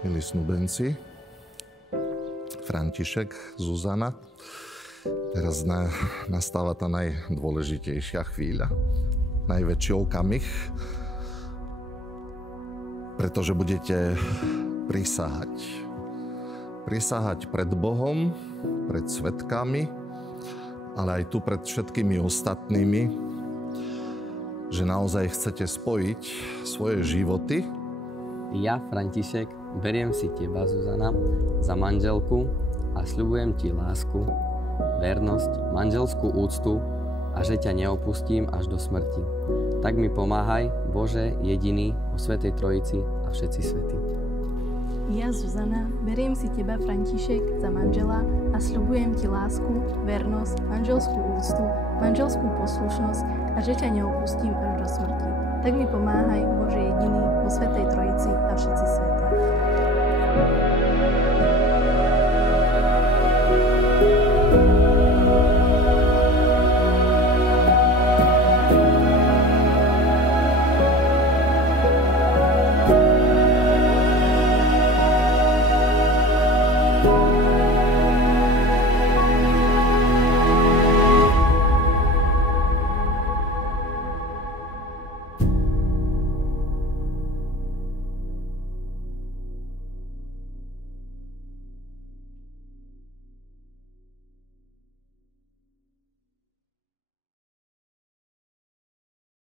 Milí snúbenci, František, Zuzana, teraz nastáva tá najdôležitejšia chvíľa, najväčší okamih, pretože budete prisahať. Prisahať pred Bohom, pred svedkami, ale aj tu pred všetkými ostatnými, že naozaj chcete spojiť svoje životy. Ja, František, beriem si teba, Zuzana, za manželku a sľubujem ti lásku, vernosť, manželskú úctu a že ťa neopustím až do smrti. Tak mi pomáhaj, Bože, jediný, o Svätej Trojici a všetci svätí. Ja, Zuzana, beriem si teba, František, za manžela a sľubujem ti lásku, vernosť, manželskú úctu, manželskú poslušnosť a že ťa neopustím až do smrti. Tak mi pomáhaj, Bože jediný, vo Svätej Trojici a všetci svätí.